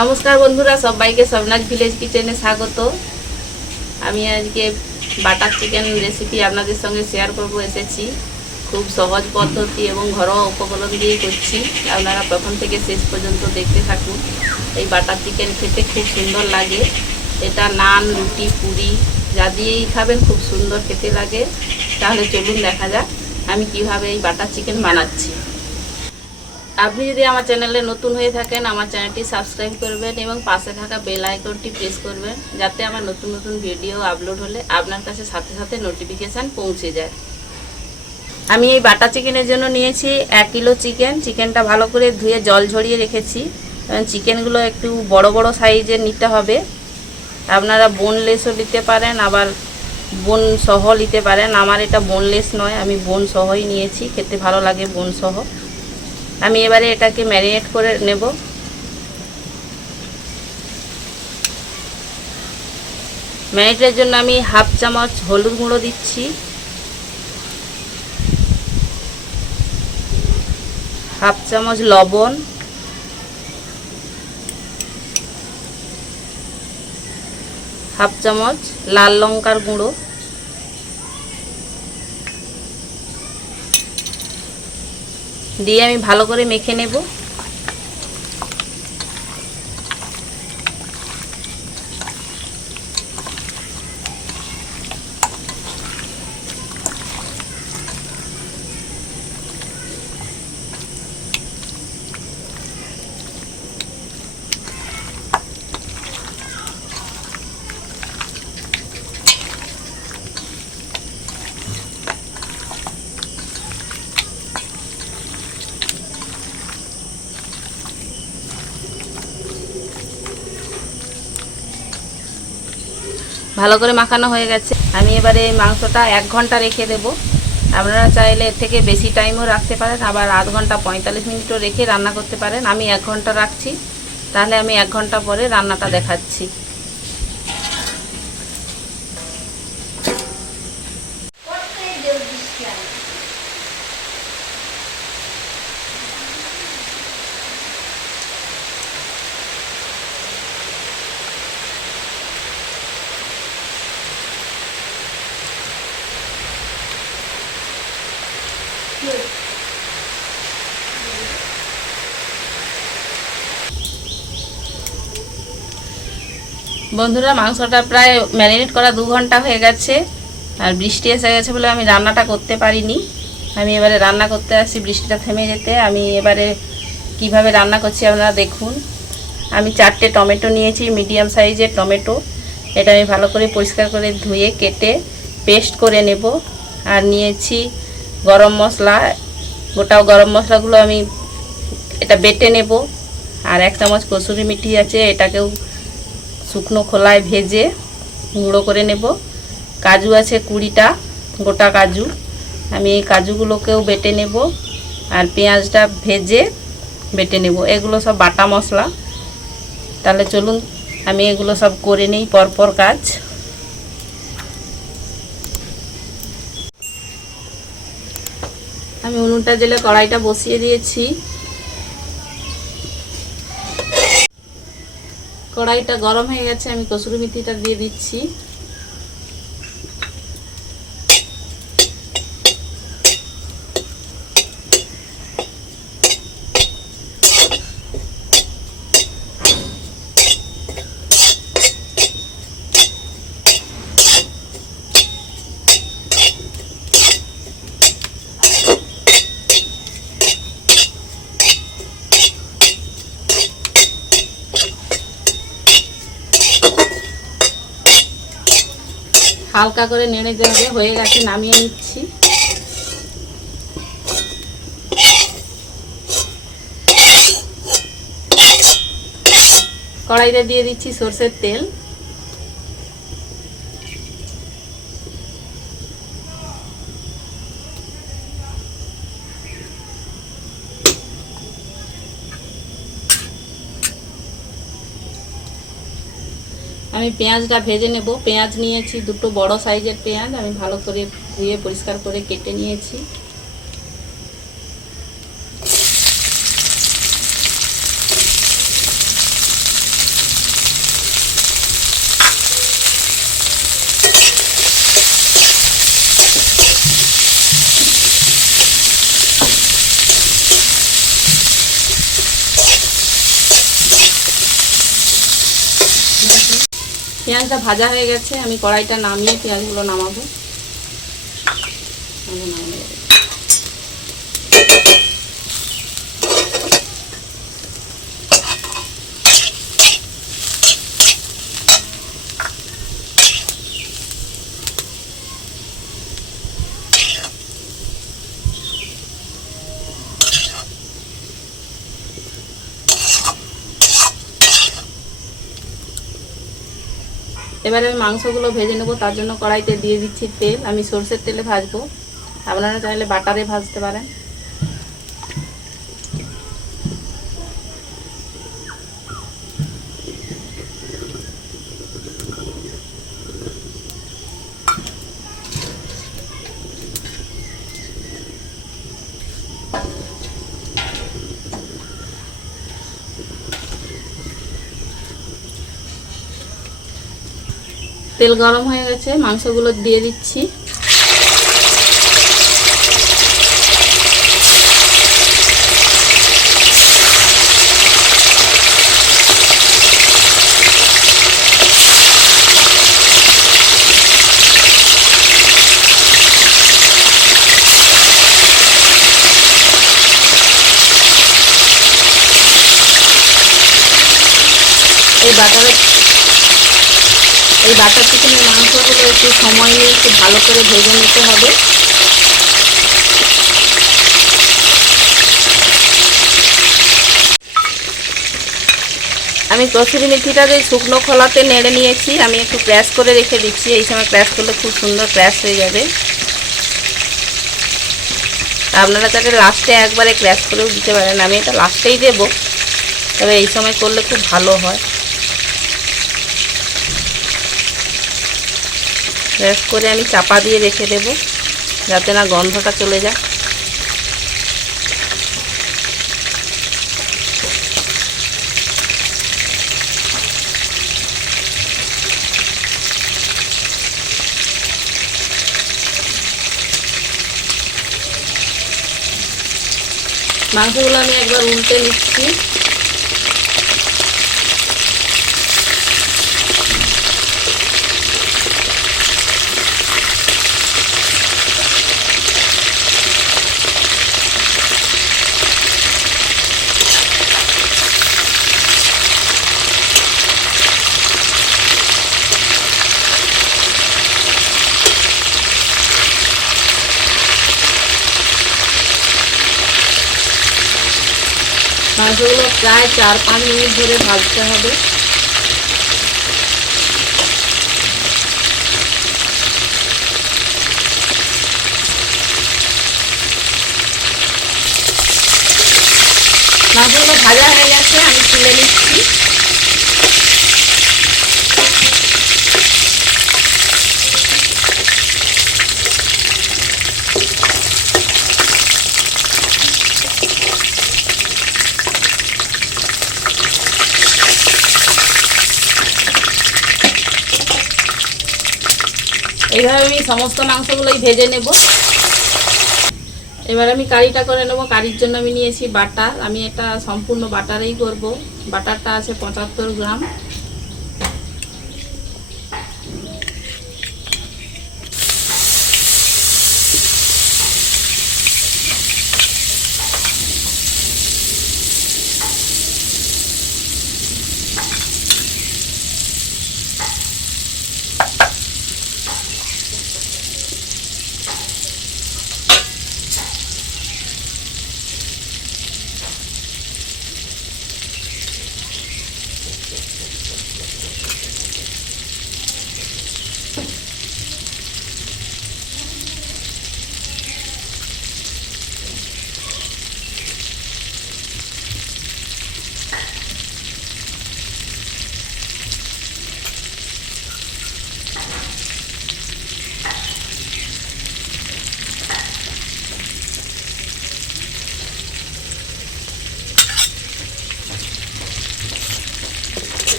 নমস্কার বন্ধুরা, সবাইকে স্বপ্নাজ ভিলেজ কিচেনে স্বাগত। আমি আজকে বাটার চিকেন রেসিপি আপনাদের সঙ্গে শেয়ার করব এসেছি। খুব সহজ পদ্ধতি এবং ঘরোয়া উপকরণ দিয়ে করছি। আপনারা প্রথম থেকে শেষ পর্যন্ত দেখতে থাকুন। এই বাটার চিকেন খেতে খুব সুন্দর লাগে। এটা নান, রুটি, পুরি যা দিয়েই খাবেন খুব সুন্দর খেতে লাগে। তাহলে চলুন দেখা যাক আমি কিভাবে এই বাটার চিকেন বানাচ্ছি। আপনি যদি আমার চ্যানেলে নতুন হয়ে থাকেন, আমার চ্যানেলটি সাবস্ক্রাইব করবেন এবং পাশে থাকা বেল আইকনটি প্রেস করবেন, যাতে আমার নতুন নতুন ভিডিও আপলোড হলে আপনার কাছে সাথে সাথে নোটিফিকেশান পৌঁছে যায়। আমি এই বাটার চিকেনের জন্য নিয়েছি 1 কিলো চিকেন। চিকেনটা ভালো করে ধুয়ে জল ঝরিয়ে রেখেছি। চিকেনগুলো একটু বড় বড় সাইজের নিতে হবে। আপনারা বোনলেসও নিতে পারেন, আবার বোন সহ নিতে পারেন। আমার এটা বোনলেস নয়, আমি বোন সহই নিয়েছি, খেতে ভালো লাগে বোন সহ। আমি এবারে এটাকে ম্যারিনেট করে নেব। ম্যারিনেটের জন্য আমি হাফ চামচ হলুদ গুঁড়ো দিচ্ছি, হাফ চামচ লবণ, হাফ চামচ লাল লঙ্কার গুঁড়ো, দিয়ে আমি ভালো করে মেখে নেব। ভালো করে মাখানো হয়ে গেছে। আমি এবারে এই মাংসটা 1 ঘন্টা রেখে দেব। আপনারা চাইলে এর থেকে বেশি টাইমও রাখতে পারেন, আবার আধ ঘন্টা 45 মিনিটও রেখে রান্না করতে পারেন। আমি 1 ঘন্টা রাখছি। তাহলে আমি 1 ঘন্টা পরে রান্নাটা দেখাচ্ছি। বন্ধুরা, মাংসটা প্রায় ম্যারিনেট করা 2 ঘন্টা হয়ে গেছে, আর বৃষ্টি এসে গেছে বলে আমি রান্নাটা করতে পারিনি। আমি এবারে রান্না করতে আসছি বৃষ্টিটা থেমে যেতে। আমি এবারে কিভাবে রান্না করছি আপনারা দেখুন। আমি 4টে টমেটো নিয়েছি, মিডিয়াম সাইজের টমেটো। এটা আমি ভালো করে পরিষ্কার করে ধুয়ে কেটে পেস্ট করে নেব। আর নিয়েছি গরম মশলা, গোটা গরম মশলাগুলো আমি এটা বেটে নেব। আর 1 চামচ কসুরি মেথি আছে, এটাকেও শুকনো খোলায় ভেজে গুঁড়ো করে নেব। কাজু আছে 20টা গোটা কাজু, আমি এই কাজুগুলোকেও বেটে নেব। আর পেঁয়াজটা ভেজে বেটে নেব। এগুলো সব বাটা মশলা। তাহলে চলুন আমি এগুলো সব করে নিই পরপর কাজ। আমি উনুনটা জেলে কড়াইটা বসিয়ে দিয়েছি। কড়াইটা গরম হয়ে গেছে, আমি কসুরি মেথিটা দিয়ে দিচ্ছি। হালকা করে নেড়ে দেবে, হয়ে গেছে, নামিয়ে নিচ্ছি। কড়াইতে দিয়ে দিচ্ছি সরষের তেল। আমি পেঁয়াজটা ভেজে নেব। পেঁয়াজ নিয়েছি 2টো বড় সাইজের পেঁয়াজ, আমি ভালো করে ধুয়ে পরিষ্কার করে কেটে নিয়েছি। পেঁয়াজটা ভাজা হয়ে গেছে, আমি কড়াইটা নামিয়ে পেঁয়াজগুলো নামাবো। এবারে আমি মাংসগুলো ভেজে নেবো, তার জন্য কড়াইতে দিয়ে দিচ্ছি তেল। আমি সরষের তেলে ভাজবো, আপনারা চাইলে বাটারে ভাজতে পারেন। তেল গরম হয়ে গেছে, মাংসগুলো দিয়ে দিচ্ছি। এই বাটার চিকেনের মাংসগুলো একটু সময় নিয়ে একটু ভালো করে ভেজে নিতে হবে। আমি কসুরি মেথিটা যে শুকনো খোলাতে নেড়ে নিয়েছি, আমি একটু ক্র্যাশ করে রেখে দিচ্ছি। এই সময় ক্র্যাশ করলে খুব সুন্দর ক্র্যাশ হয়ে যাবে। আপনারা চাইলে লাস্টে একবারে ক্র্যাশ করেও দিতে পারেন, আমি এটা লাস্টেই দেবো, তবে এই সময় করলে খুব ভালো হয়। ক্র্যাশ করে আমি চাপা দিয়ে রেখে দেব, যাতে না গন্ধটা চলে যায়। মাংসগুলো আমি একবার উল্টে নিচ্ছি। মাংসগুলো প্রায় 4-5 মিনিট ধরে ভাজতে হবে। মাংসগুলো ভাজা হয়ে গেছে, আমি তুলে নিচ্ছি। এইভাবে আমি সমস্ত মাংসগুলোই ভেজে নেব। এবার আমি কারিটা করে নেব। কারির জন্য আমি নিয়েছি বাটার। আমি এটা সম্পূর্ণ বাটারেই করব। বাটারটা আছে 75 গ্রাম।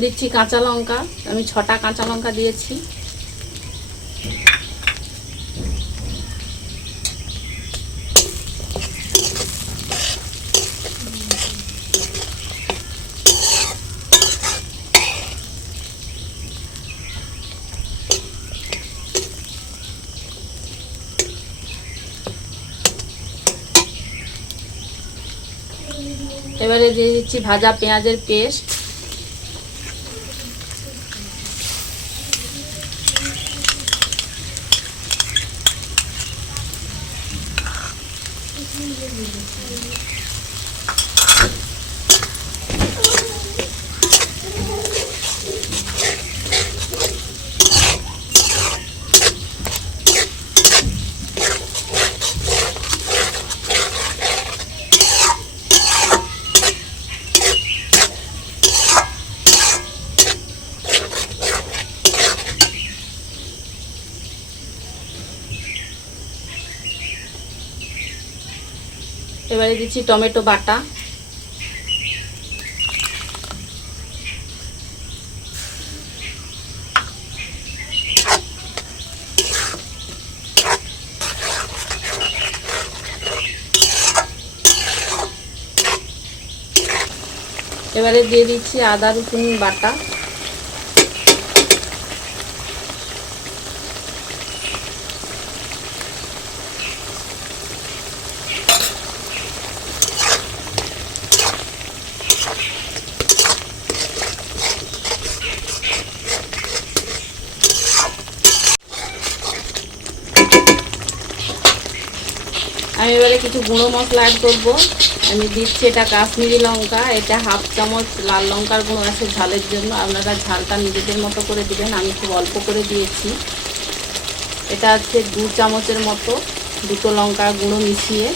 দিচ্ছি কাঁচা লঙ্কা, আমি 6টা কাঁচা লঙ্কা দিয়েছি। এবারে দিয়ে দিচ্ছি ভাজা পেঁয়াজের পেস্ট, এবারে দিচ্ছি টমেটো বাটা, এবারে দিয়ে দিচ্ছি আদা রসুন বাটা, আমি এবারে কিছু গুঁড়ো মশলা অ্যাড করবো। আমি দিচ্ছি এটা কাশ্মীরি লঙ্কা, এটা 1/2 চামচ লাল লঙ্কার গুঁড়ো আছে ঝালের জন্য, আপনারা ঝালটা নিজেদের মতো করে দিবেন, আমি খুব অল্প করে দিয়েছি। এটা হচ্ছে 2 চামচের মতো, দুটো লঙ্কার গুঁড়ো মিশিয়ে।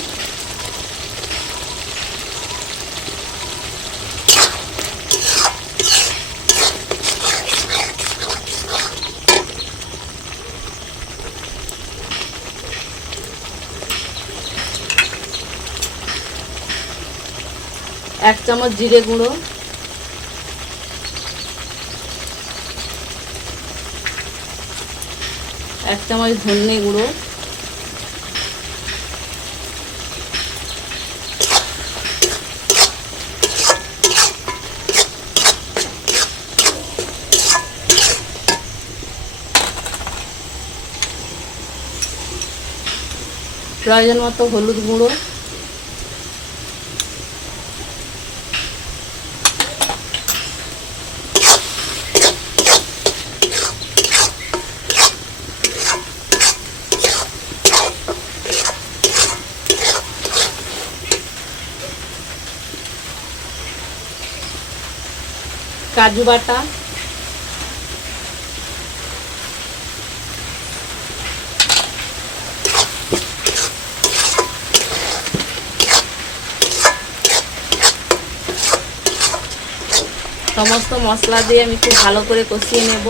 এক চামচ জিরে গুঁড়ো, এক চামচ ধনে গুঁড়ো, প্রয়োজন মতো হলুদ গুঁড়ো, কাজু বাটা, সমস্ত মশলা দিয়ে আমি খুব ভালো করে কষিয়ে নেব।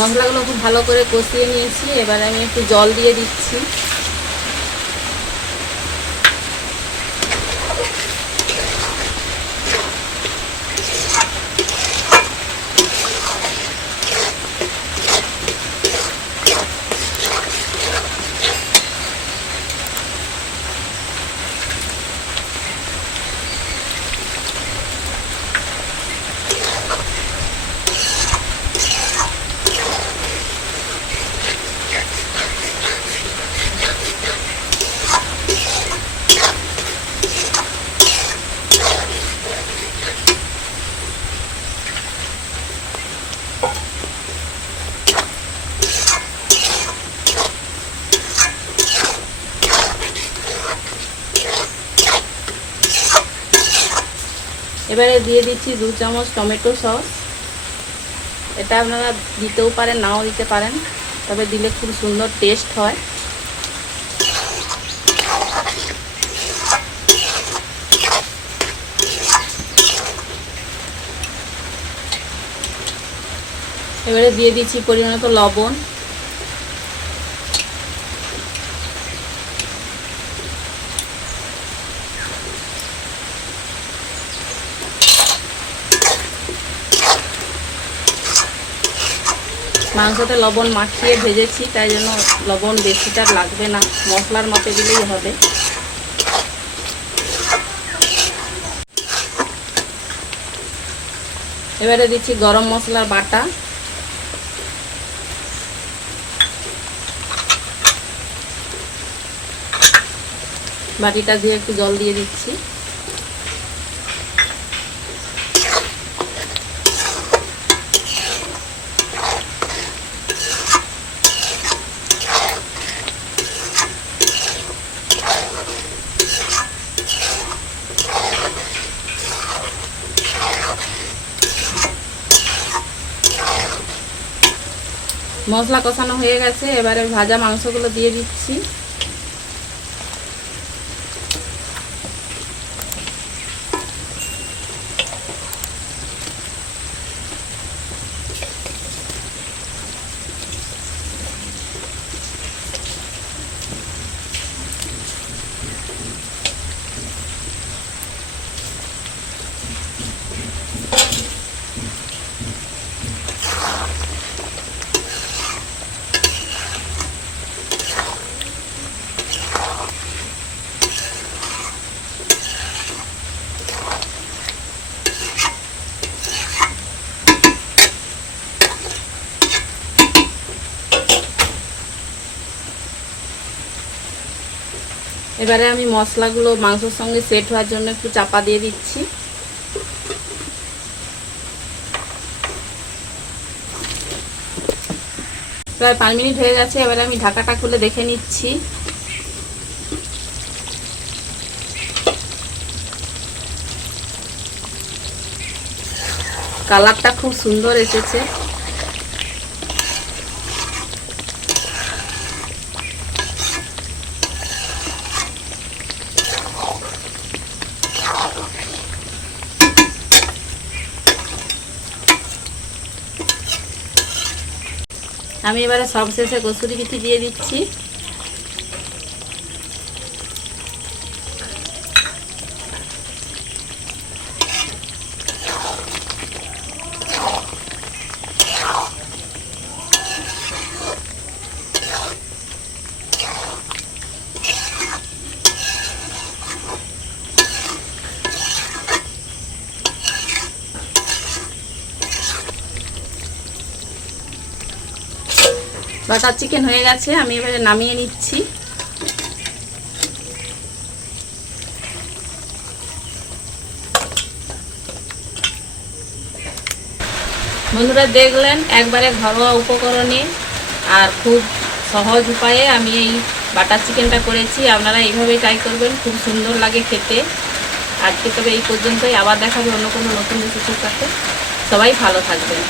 মশলাগুলো খুব ভালো করে কষিয়ে নিয়েছি, এবার আমি একটু জল দিয়ে দিচ্ছি। এবারে দিয়ে দিচ্ছি 2 চামচ টমেটো সস, এটা আপনারা দিতেও পারেন নাও দিতে পারেন, তবে দিলে খুব সুন্দর টেস্ট হয়। এবারে দিয়ে দিচ্ছি পরিমাণ মতো লবণ, মাংসতে লবণ মাখিয়ে ভেজেছি, তাই জন্য লবণ বেশিটা লাগবে না, মশলার মতো দিলেই হবে। এবারে দিচ্ছি গরম মশলার বাটা, বাটিটা দিয়ে একটু জল দিয়ে দিচ্ছি। মশলা কষানো হয়ে গেছে, এবারে ভাজা মাংসগুলো দিয়ে দিচ্ছি। এবারে আমি মশলাগুলো মাংসের সঙ্গে সেট হওয়ার জন্য একটু চাপা দিয়ে দিচ্ছি। প্রায় 5 মিনিট হয়ে গেছে, এবারে আমি ঢাকাটা খুলে দেখে নিচ্ছি। কালারটা খুব সুন্দর এসেছে। আমি এবারে সবশেষে কসুরি মেথি দিয়ে দিচ্ছি। বাটার চিকেন হয়ে গেছে, আমি এবারে নামিয়ে নিচ্ছি। বন্ধুরা দেখলেন, একবারে ঘরোয়া উপকরণে আর খুব সহজ উপায়ে আমি এই বাটার চিকেনটা করেছি। আপনারা এইভাবেই ট্রাই করবেন, খুব সুন্দর লাগে খেতে। আজকে তবে এই পর্যন্তই, আবার দেখাবে অন্য কোনো নতুন রেসিপির সাথে। সবাই ভালো থাকবেন।